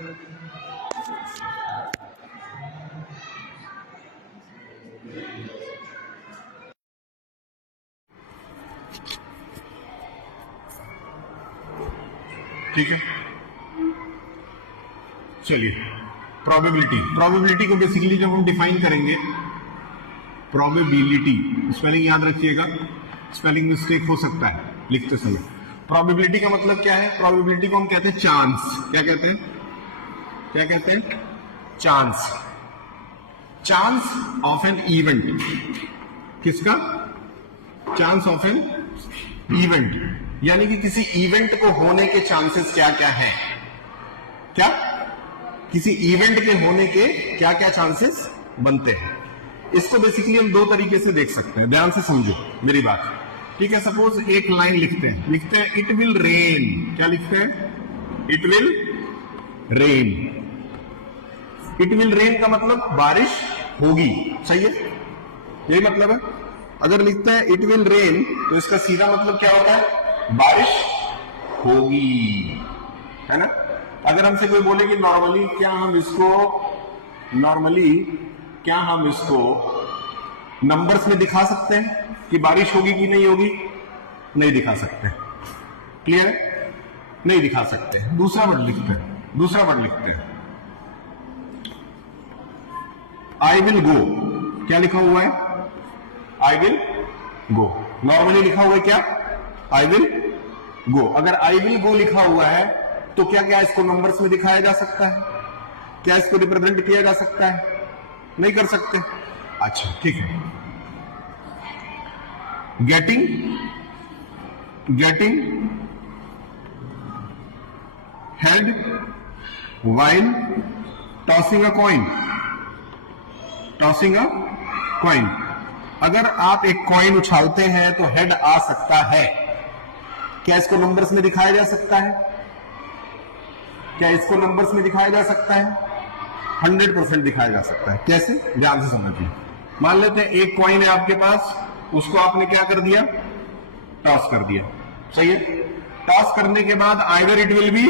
ठीक है, चलिए प्रोबेबिलिटी को बेसिकली जब हम डिफाइन करेंगे, प्रोबेबिलिटी स्पेलिंग याद रखिएगा, स्पेलिंग मिस्टेक हो सकता है लिखते समय। प्रोबेबिलिटी का मतलब क्या है? प्रोबेबिलिटी को हम कहते हैं चांस। क्या कहते हैं? Chance. Chance of an event. किसका? चांस ऑफ एन इवेंट, यानी कि किसी इवेंट को होने के चांसेस क्या क्या हैं। क्या? किसी इवेंट के होने के क्या क्या चांसेस बनते हैं। इसको बेसिकली हम दो तरीके से देख सकते हैं, ध्यान से समझो मेरी बात। ठीक है, सपोज एक लाइन लिखते हैं इट विल रेन। क्या लिखते हैं? It will rain. It will rain का मतलब बारिश होगी, सही है, यही मतलब है। अगर लिखते हैं इट विल रेन तो इसका सीधा मतलब क्या होता है? बारिश होगी, है ना। अगर हमसे कोई बोले कि नॉर्मली क्या हम इसको नंबर्स में दिखा सकते हैं कि बारिश होगी कि नहीं होगी? नहीं दिखा सकते। क्लियर है? नहीं दिखा सकते। दूसरा वर्ड लिखते हैं आई विल गो। क्या लिखा हुआ है? I will go. नॉर्मली लिखा हुआ है क्या? I will go. अगर आई विल गो लिखा हुआ है तो क्या क्या इसको नंबर्स में दिखाया जा सकता है? क्या इसको रिप्रेजेंट किया जा सकता है? नहीं कर सकते। अच्छा, ठीक है। Getting head while tossing a coin. अगर आप एक कॉइन उछालते हैं तो हेड आ सकता है। क्या इसको नंबर्स में दिखाया जा सकता है? 100% दिखाया जा सकता है। कैसे? ध्यान से समझिए। मान लेते हैं एक कॉइन है आपके पास, उसको आपने क्या कर दिया? टॉस कर दिया, सही है। टॉस करने के बाद either it will be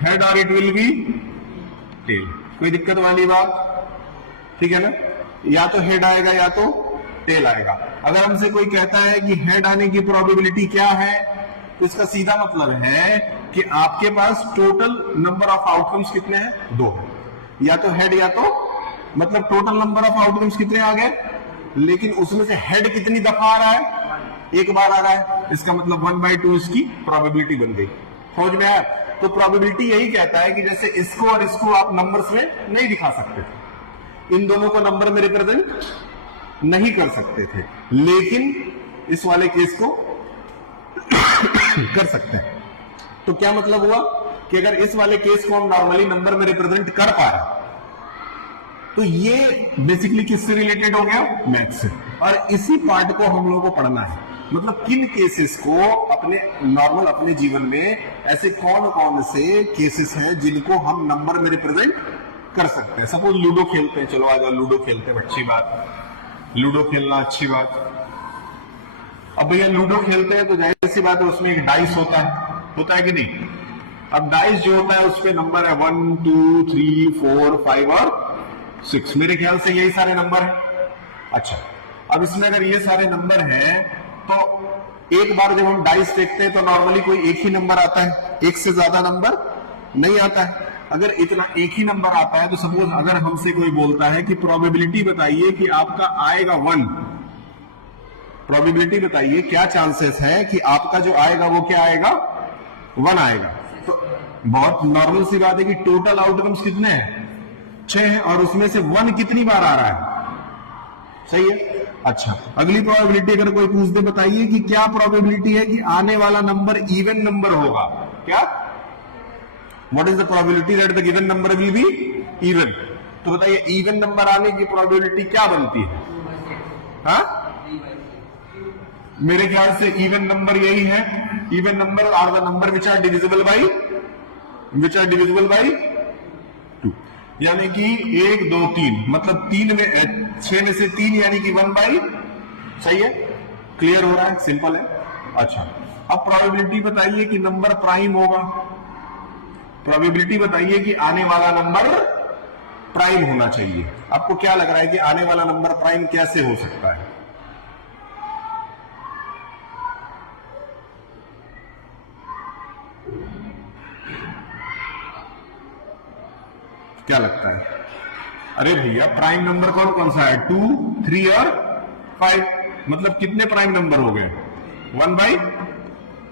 head और इट विल बी टेल। कोई दिक्कत वाली बात? ठीक है ना। या तो हेड आएगा या तो टेल आएगा। अगर हमसे कोई कहता है कि हेड आने की प्रोबेबिलिटी क्या है, तो इसका सीधा मतलब है कि आपके पास टोटल नंबर ऑफ आउटकम्स कितने हैं? 2 है। या तो हेड या तो, मतलब टोटल नंबर ऑफ आउटकम्स कितने आ गए, लेकिन उसमें से हेड कितनी दफा आ रहा है? एक बार आ रहा है। इसका मतलब 1/2 इसकी प्रोबेबिलिटी बन गई। समझ में आया? तो प्रोबेबिलिटी यही कहता है कि जैसे इसको और इसको आप नंबर्स में नहीं दिखा सकते थे, इन दोनों को नंबर में रिप्रेजेंट नहीं कर सकते थे, लेकिन इस वाले केस को कर सकते हैं। तो क्या मतलब हुआ कि अगर इस वाले केस को हम नॉर्मली नंबर में रिप्रेजेंट कर पा रहे हैं, तो ये बेसिकली किससे रिलेटेड हो गया? मैथ्स से। और इसी पार्ट को हम लोगों को पढ़ना है, मतलब किन केसेस को अपने जीवन में ऐसे कौन से केसेस हैं जिनको हम नंबर में रिप्रेजेंट कर सकते हैं। सपोज लूडो खेलते हैं, चलो आ जाओ लूडो खेलते हैं, अच्छी बात, लूडो खेलना अच्छी बात। अब भैया लूडो खेलते हैं तो जाहिर सी बात है उसमें एक डाइस होता है कि नहीं। अब डाइस जो होता है उस पे नंबर है 1 2 3 4 5 और 6। मेरे ख्याल से यही सारे नंबर हैं। अच्छा, अब इसमें अगर ये सारे नंबर हैं तो एक बार जब हम डाइस देखते हैं तो नॉर्मली कोई एक ही नंबर आता है, एक से ज्यादा नंबर नहीं आता है। अगर इतना एक ही नंबर आता है तो सपोज अगर हमसे कोई बोलता है कि प्रोबेबिलिटी बताइए कि आपका आएगा 1, प्रोबेबिलिटी बताइए क्या चांसेस है कि आपका जो आएगा वो क्या आएगा? 1 आएगा। तो बहुत नॉर्मल सी बात है कि टोटल आउटकम्स कितने हैं? 6 हैं, और उसमें से 1 कितनी बार आ रहा है? सही है। अच्छा, अगली प्रोबेबिलिटी अगर कोई पूछ दे, बताइए कि क्या प्रोबेबिलिटी है कि आने वाला नंबर इवन नंबर होगा? क्या? What is the probability that the given number will be even? तो बताइए इवन नंबर आने की प्रोबेबिलिटी क्या बनती है? हाँ, मेरे ख्याल से इवन नंबर यही है। Even number are the number which are divisible by 2, यानी कि 1 2 3, मतलब 6 में से 3 यानी कि 1/, सही है। क्लियर हो रहा है? सिंपल है। अच्छा, अब प्रोबेबिलिटी बताइए कि नंबर प्राइम होगा। प्रोबेबिलिटी बताइए कि आने वाला नंबर प्राइम होना चाहिए। आपको क्या लग रहा है कि आने वाला नंबर प्राइम कैसे हो सकता है? क्या लगता है? अरे भैया प्राइम नंबर कौन कौन सा है? 2, 3 और 5। मतलब कितने प्राइम नंबर हो गए? 1 बाई।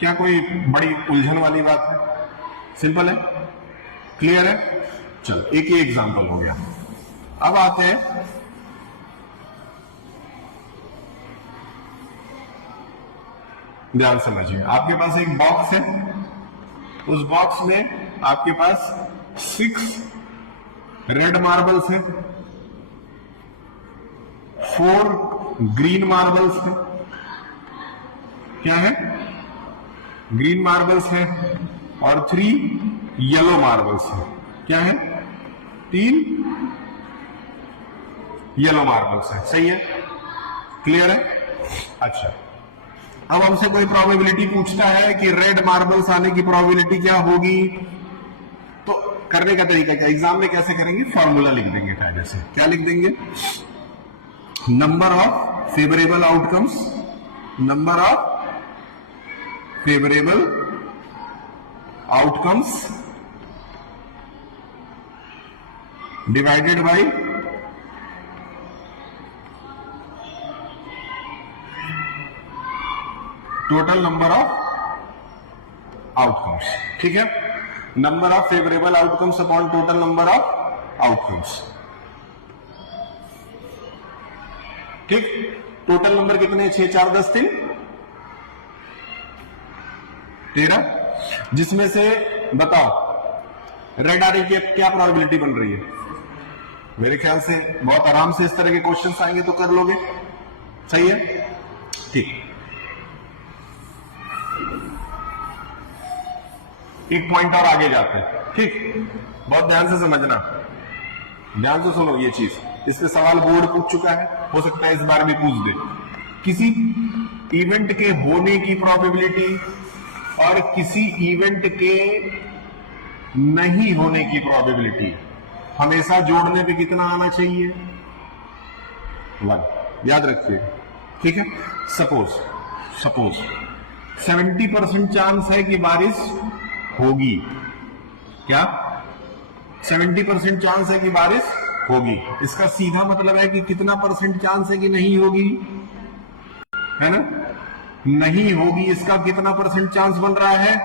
क्या कोई बड़ी उलझन वाली बात है? सिंपल है, क्लियर है। चलो एक ही एग्जांपल हो गया। अब आते हैं ध्यान समझिए। आपके पास एक बॉक्स है, उस बॉक्स में आपके पास 6 रेड मार्बल्स है, 4 ग्रीन मार्बल्स है। क्या है? ग्रीन मार्बल्स है और 3 येलो मार्बल्स है। क्या है? 3 येलो मार्बल्स है। सही है, क्लियर है। अच्छा, अब हमसे कोई प्रोबेबिलिटी पूछता है कि रेड मार्बल्स आने की प्रोबेबिलिटी क्या होगी, तो करने का तरीका क्या? एग्जाम में कैसे करेंगे? फॉर्मूला लिख देंगे कायदे से। क्या लिख देंगे? Number of favourable outcomes, number of favourable outcomes divided by total number of outcomes. ठीक है, number of favourable outcomes upon total number of outcomes. ठीक, टोटल नंबर कितने? 6, 4, 10, 3, 13। जिसमें से बताओ रेड आने की क्या प्रोबेबिलिटी बन रही है? मेरे ख्याल से बहुत आराम से इस तरह के क्वेश्चंस आएंगे तो कर लोगे। सही है, ठीक। एक पॉइंट और आगे जाते हैं। ठीक, बहुत ध्यान से समझना, ध्यान से सुनो ये चीज। इस पे सवाल बोर्ड पूछ चुका है, हो सकता है इस बार भी पूछ दे। किसी इवेंट के होने की प्रोबेबिलिटी और किसी इवेंट के नहीं होने की प्रोबेबिलिटी हमेशा जोड़ने पे कितना आना चाहिए? 1। याद रखिए, ठीक है। सपोज 70% चांस है कि बारिश होगी। क्या? 70% चांस है कि बारिश होगी। इसका सीधा मतलब है कि कितना परसेंट चांस है कि नहीं होगी, है ना? नहीं होगी, इसका कितना परसेंट चांस बन रहा है?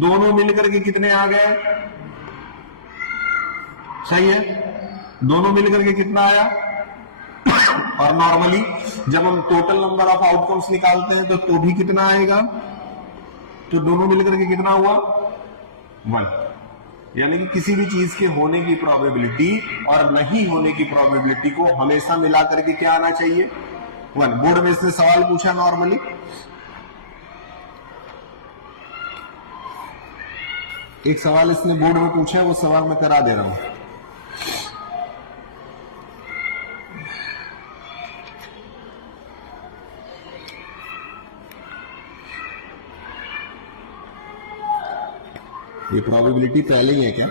दोनों मिलकर के कितने आ गए? सही है, दोनों मिलकर के कितना आया? और नॉर्मली जब हम टोटल नंबर ऑफ आउटकम्स निकालते हैं तो भी कितना आएगा? तो दोनों मिलकर के कितना हुआ? 1। यानी कि किसी भी चीज के होने की प्रोबेबिलिटी और नहीं होने की प्रोबेबिलिटी को हमेशा मिलाकर के क्या आना चाहिए? 1। बोर्ड में इसने सवाल पूछा नॉर्मली, एक सवाल इसने बोर्ड में पूछा, वो सवाल मैं करा दे रहा हूं। ये प्रोबेबिलिटी पहले ही है क्या?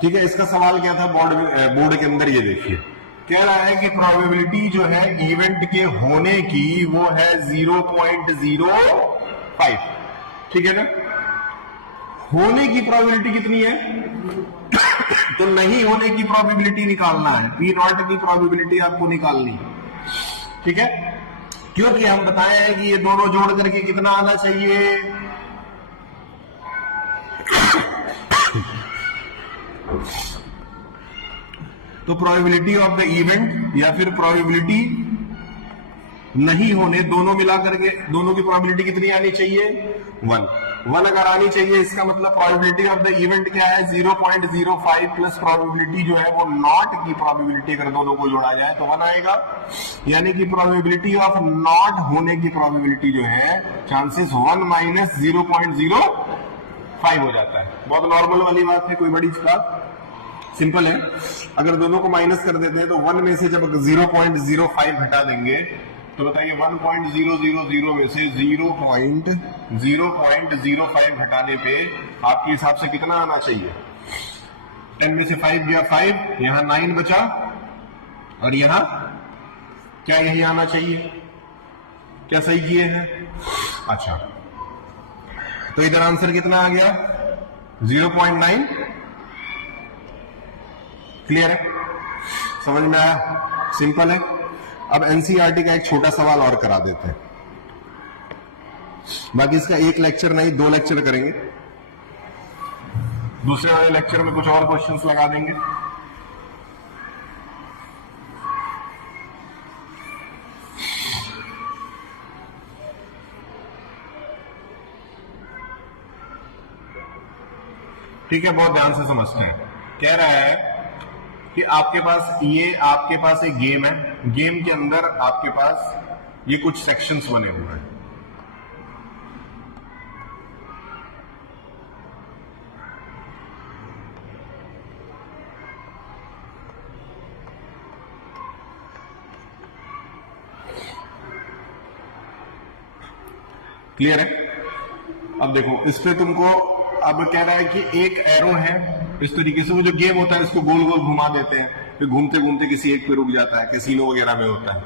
ठीक है, इसका सवाल क्या था बोर्ड के अंदर? ये देखिए, कह रहा है कि प्रोबेबिलिटी जो है इवेंट के होने की वो है 0.05। ठीक है ना? होने की प्रोबेबिलिटी कितनी है? तो नहीं होने की प्रोबेबिलिटी निकालना है, P0 की प्रोबेबिलिटी आपको निकालनी है। ठीक है, क्योंकि हम बताए हैं कि ये दोनों जोड़ करके कितना आना चाहिए? तो प्रोबेबिलिटी ऑफ द इवेंट या फिर प्रोबेबिलिटी नहीं होने, दोनों मिलाकर के दोनों की प्रोबेबिलिटी कितनी आनी चाहिए? 1 अगर आनी चाहिए, इसका मतलब प्रोबेबिलिटी ऑफ द इवेंट क्या है? 0.05 प्लस प्रोबेबिलिटी जो है वो नॉट की प्रोबेबिलिटी, अगर दोनों को जोड़ा जाए तो 1 आएगा। यानी कि प्रोबेबिलिटी ऑफ नॉट होने की प्रोबेबिलिटी जो है चांसेस 1 माइनस 0.05 हो जाता है। बहुत नॉर्मल वाली बात है, कोई बड़ी बात। सिंपल है, अगर दोनों को माइनस कर देते हैं तो 1 में से जब 0.05 हटा देंगे तो बताइए 1.000 में से 0.05 हटाने पे आपके हिसाब से कितना आना चाहिए? 10 में से 5 गया 5, यहां 9 बचा और यहां क्या यही आना चाहिए? क्या सही किए हैं? अच्छा, तो इधर आंसर कितना आ गया? 0.9। क्लियर है? समझ में आया? सिंपल है। अब एनसीईआरटी का एक छोटा सवाल और करा देते हैं, बाकी इसका एक लेक्चर नहीं 2 लेक्चर करेंगे। दूसरे वाले लेक्चर में कुछ और क्वेश्चंस लगा देंगे। ठीक है, बहुत ध्यान से समझते हैं। कह रहा है कि आपके पास एक गेम है, गेम के अंदर आपके पास ये कुछ सेक्शंस बने हुए हैं। क्लियर है? अब देखो इस पे तुमको अब कह रहा है कि एक एरो है इस तरीके से, वो जो गेम होता है इसको गोल गोल घुमा देते हैं, फिर घूमते घूमते किसी एक पे रुक जाता है, कैसीनो वगैरह में होता है।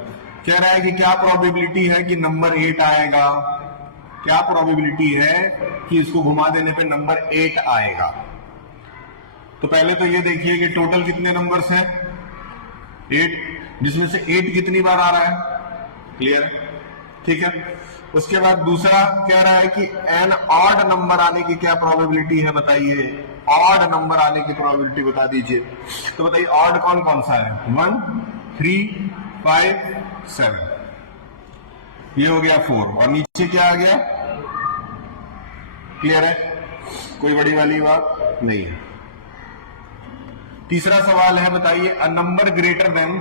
कह रहा है कि क्या प्रोबेबिलिटी है कि नंबर 8 आएगा? क्या प्रोबेबिलिटी है कि इसको घुमा देने पे नंबर 8 आएगा? तो पहले तो ये देखिए कि टोटल कितने नंबर्स हैं? 8, जिसमें से 8 कितनी बार आ रहा है? क्लियर है? ठीक है। उसके बाद दूसरा कह रहा है कि एन ऑड नंबर आने की क्या प्रोबेबिलिटी है बताइए? ऑड नंबर आने की प्रोबेबिलिटी बता दीजिए। तो बताइए ऑड कौन कौन सा है? 1, 3, 5, 7। ये हो गया 4 और नीचे क्या आ गया? क्लियर है? कोई बड़ी वाली बात नहीं है। तीसरा सवाल है, बताइए अ नंबर ग्रेटर देन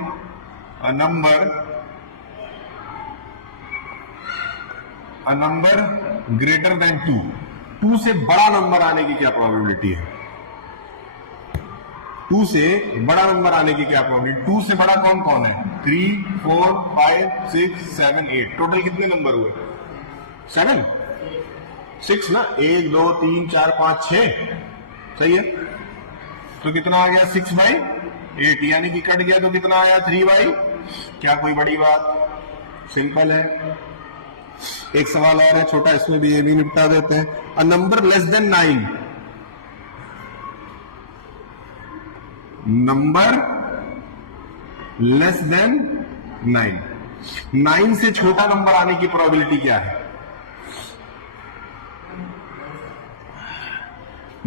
2 से बड़ा नंबर आने की क्या प्रोबेबिलिटी है? 2 से बड़ा नंबर आने की क्या प्रोबेबिलिटी? 2 से बड़ा कौन कौन है? 3, 4, 5, 6, 7, 8। टोटल कितने नंबर हुए? 7, 6 ना? 1, 2, 3, 4, 5, 6। सही है। तो कितना आ गया? 6/8, यानी कि कट गया तो कितना आया? 3/। क्या कोई बड़ी बात? सिंपल है। एक सवाल और है छोटा, इसमें भी ये भी निपटा देते हैं। A number less than 9, number less than 9 से छोटा नंबर आने की प्रोबेबिलिटी क्या है?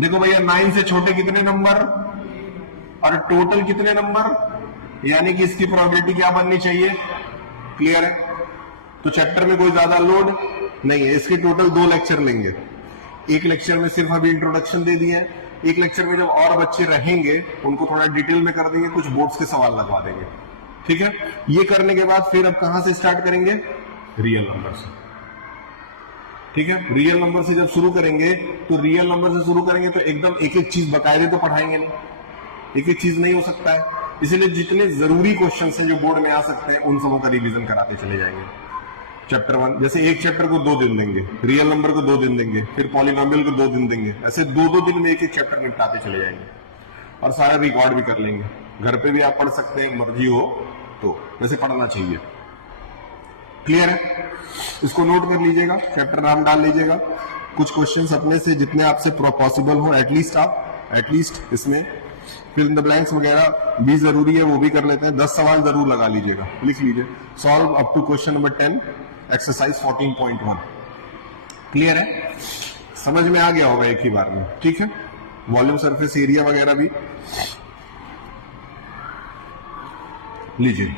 देखो भैया 9 से छोटे कितने नंबर और टोटल कितने नंबर, यानी कि इसकी प्रोबेबिलिटी क्या बननी चाहिए? क्लियर है? तो चैप्टर में कोई ज्यादा लोड नहीं है। इसके टोटल 2 लेक्चर लेंगे। एक लेक्चर में सिर्फ अभी इंट्रोडक्शन दे दिए, एक लेक्चर में जब और बच्चे रहेंगे उनको थोड़ा डिटेल में कर देंगे, कुछ बोर्ड्स के सवाल लगवा देंगे। ठीक है? ये करने के बाद फिर अब कहां से स्टार्ट करेंगे? रियल नंबर से। ठीक है? रियल नंबर से जब शुरू करेंगे तो रियल नंबर से शुरू करेंगे तो एकदम एक एक चीज बकायदे तो पढ़ाएंगे नहीं, एक एक चीज नहीं हो सकता है। इसलिए जितने जरूरी क्वेश्चन हैं जो बोर्ड में आ सकते हैं उन सबों का रिवीजन कराते चले जाएंगे। चैप्टर 1 जैसे एक चैप्टर को 2 दिन देंगे, रियल नंबर को 2 दिन देंगे, फिर पॉलिनोमियल को 2 दिन देंगे, ऐसे 2-2 दिन में एक एक चैप्टर निपटाते चले जाएंगे और सारा रिकॉर्ड भी कर लेंगे। घर पे भी आप पढ़ सकते हैं, मर्जी हो तो, वैसे पढ़ना चाहिए। क्लियर है? इसको नोट कर लीजिएगा, चैप्टर नाम डाल लीजिएगा, कुछ क्वेश्चंस अपने से जितने आपसे पॉसिबल हो एटलीस्ट इसमें फिल इन द ब्लैंक्स वगैरह भी जरूरी है, वो भी कर लेते हैं। 10 सवाल जरूर लगा लीजिएगा, लिख लीजिए। Solve up to question number 10 exercise 14.1। Clear है? समझ में आ गया होगा एक ही बार में। ठीक है? वॉल्यूम सरफेस एरिया वगैरह भी लीजिए।